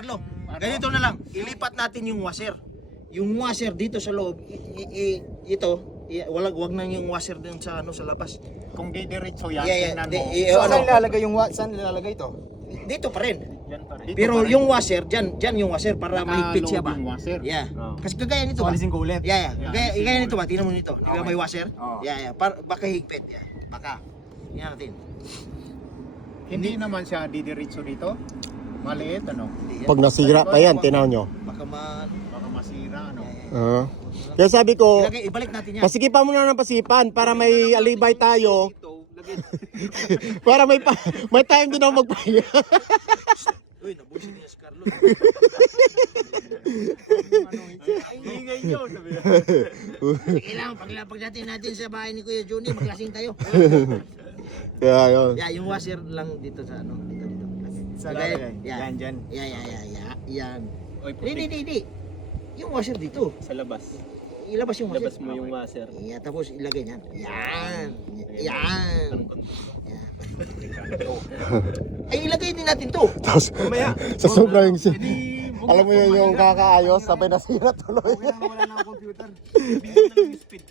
Carlo, ganito na lang. Ilipat natin yung washer. Yung washer dito sa loob, wag na yung washer din sa sa labas. Kung didiretso yan, Yeah, tingnan yeah. mo. So, saan ilalagay yung saan ilalagay ito? Dito pa rin. Yan pa rin. Pero yung washer, dyan yung washer para mahigpit siya ba? Yung washer. Yeah. Oh. Kasi kagaya nito ba? Alisin ko ulit. Yeah. Yeah, Kagaya nito ba? Tingnan mo nito. Di ba Okay. may washer? Oo. Yeah. Baka higpit. Yeah. Baka. Tingnan natin. Hindi naman siya didiretso dito. Maliit, ano? Hindi yan. Pag nasira pa yan, tinaw nyo. Baka Baka masira, ano? Kaya sabi ko, Ibalik natin yan. pasikipan mo na ng pasipan para may alibay tayo. Para may time din ako magpahinga. Uy, nabusin niya si Carlo. Ingay yun, sabi niya. Kailangan pagdating natin sa bahay ni Kuya Johnny, maglasing tayo. Kaya yun. Yeah, yung washer lang dito sa dito. Sa Kagaya- lalagay. Yeah. Yan, dyan. Yeah. Yan. Oy, Hindi. Yung washer dito. Sa labas. Ilabas yung washer. Labas mo yung washer. Yeah, tapos ilagay niyan. Yan. Ay, ilagay din natin to. Tapos, sa sobrang Hindi, alam mo yun yung kakaayos, sabay nasira tuloy. Okay lang, wala na ang computer. Hindi na lang yung speed.